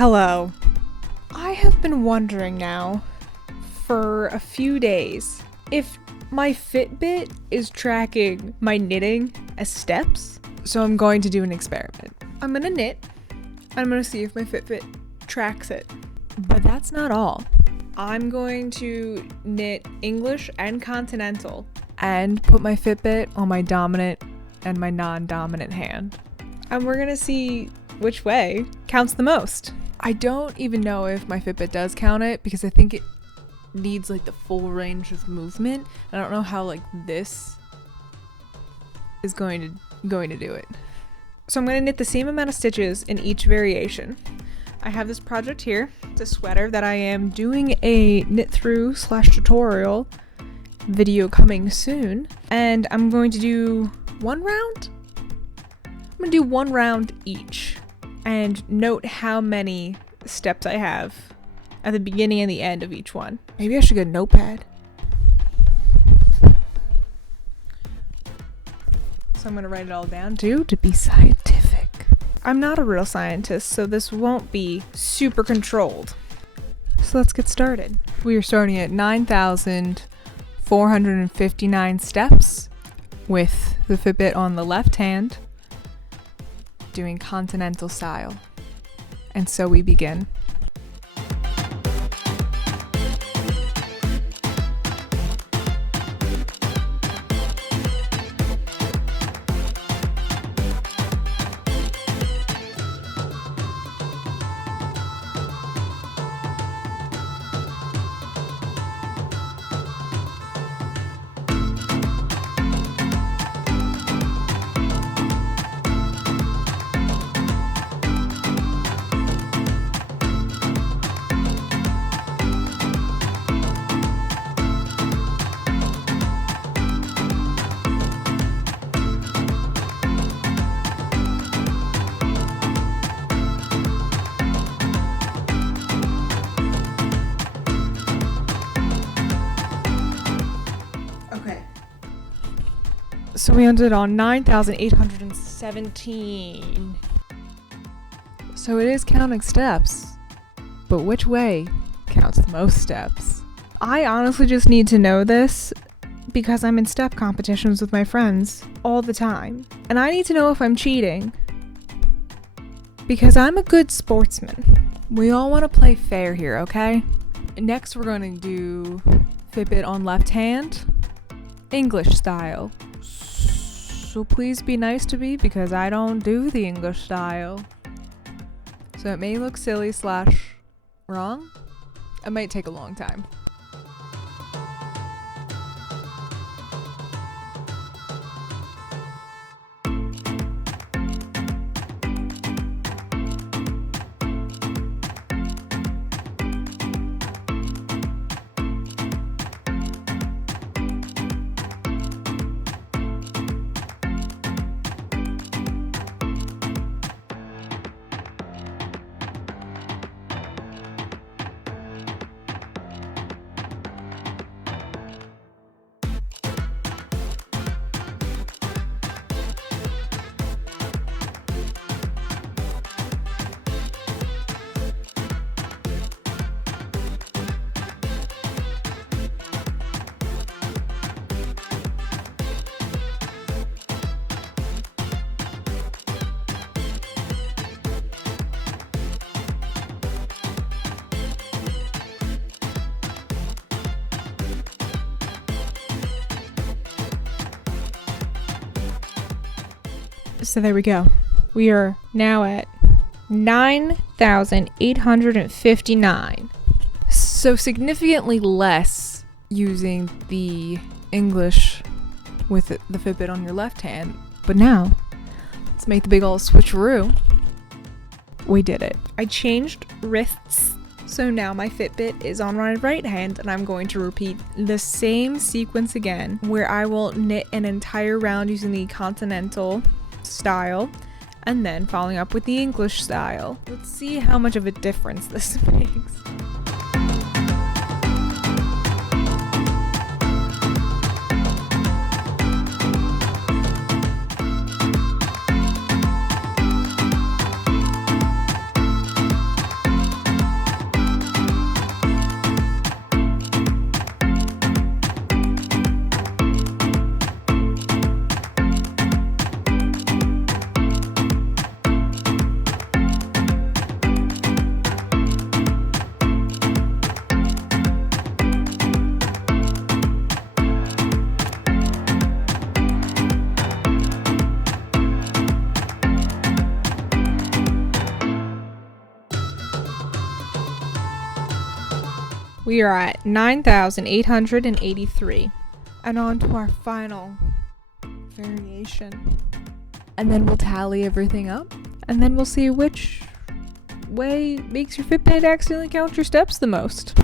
Hello. I have been wondering now for a few days if my Fitbit is tracking my knitting as steps. So I'm going to do an experiment. I'm going to knit. I'm going to see if my Fitbit tracks it. But that's not all. I'm going to knit English and Continental and put my Fitbit on my dominant and my non-dominant hand. And we're going to see which way counts the most. I don't even know if my Fitbit does count it because I think it needs like the full range of movement. I don't know how like this is going to do it. So I'm going to knit the same amount of stitches in each variation. I have this project here. It's a sweater that I am doing a knit through / tutorial video coming soon. And I'm going to do one round. I'm going to do one round each and note how many steps I have at the beginning and the end of each one. Maybe I should get a notepad. So I'm going to write it all down too to be scientific. I'm not a real scientist, so this won't be super controlled. So let's get started. We are starting at 9,459 steps with the Fitbit on the left hand, doing continental style. And so we begin. So we ended on 9,817. So it is counting steps, but which way counts the most steps? I honestly just need to know this because I'm in step competitions with my friends all the time. And I need to know if I'm cheating because I'm a good sportsman. We all want to play fair here, okay? Next we're going to do Fitbit on left hand, English style. So please be nice to me because I don't do the English style. So it may look silly / wrong. It might take a long time. So there we go. We are now at 9,859. So significantly less using the English with the Fitbit on your left hand. But now, let's make the big ol' switcheroo. We did it. I changed wrists. So now my Fitbit is on my right hand and I'm going to repeat the same sequence again where I will knit an entire round using the Continental style and then following up with the English style. Let's see how much of a difference this makes. We are at 9,883. And on to our final variation. And then we'll tally everything up. And then we'll see which way makes your Fitbit accidentally count your steps the most.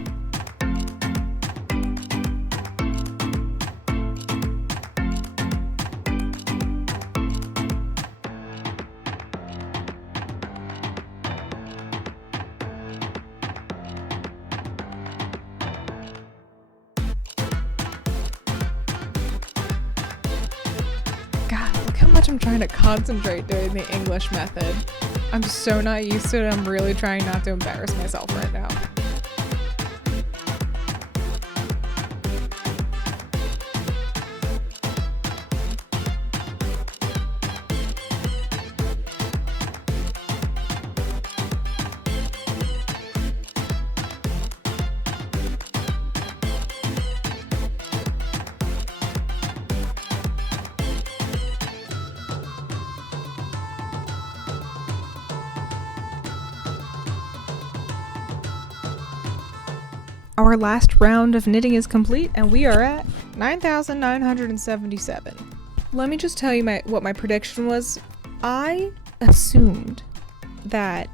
Look how much I'm trying to concentrate doing the English method. I'm so not used to it. I'm really trying not to embarrass myself right now. Our last round of knitting is complete, and we are at 9,977. Let me just tell you what my prediction was. I assumed that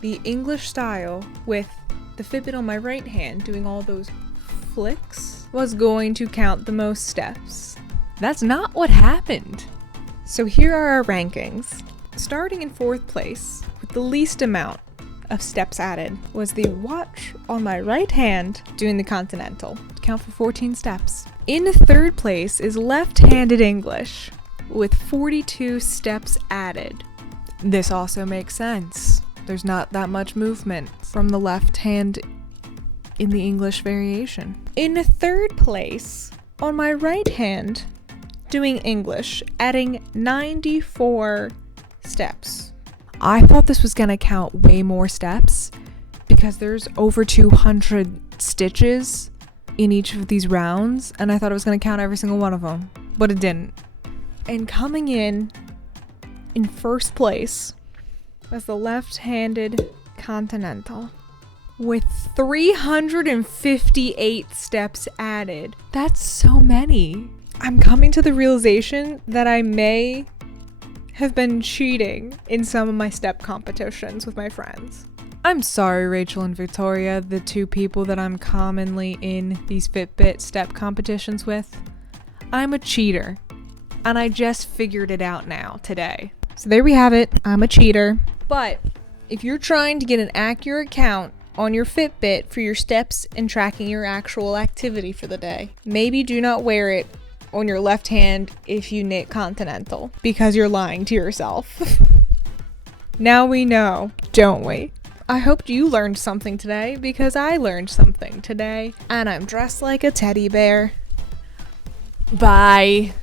the English style with the Fitbit on my right hand doing all those flicks was going to count the most steps. That's not what happened. So here are our rankings. Starting in 4th place with the least amount of steps added was the watch on my right hand doing the Continental, count for 14 steps. In 3rd place is left-handed English with 42 steps added. This also makes sense. There's not that much movement from the left hand in the English variation. In 3rd place on my right hand doing English, adding 94 steps. I thought this was gonna count way more steps because there's over 200 stitches in each of these rounds, and I thought it was gonna count every single one of them, but it didn't. And coming in 1st place was the left-handed Continental with 358 steps added. That's so many. I'm coming to the realization that I may have been cheating in some of my step competitions with my friends. I'm sorry, Rachel and Victoria, the 2 people that I'm commonly in these Fitbit step competitions with. I'm a cheater, and I just figured it out now today. So there we have it. I'm a cheater. But if you're trying to get an accurate count on your Fitbit for your steps and tracking your actual activity for the day, maybe do not wear it on your left hand if you knit Continental, because you're lying to yourself. Now we know, don't we? I hope you learned something today, because I learned something today, and I'm dressed like a teddy bear. Bye.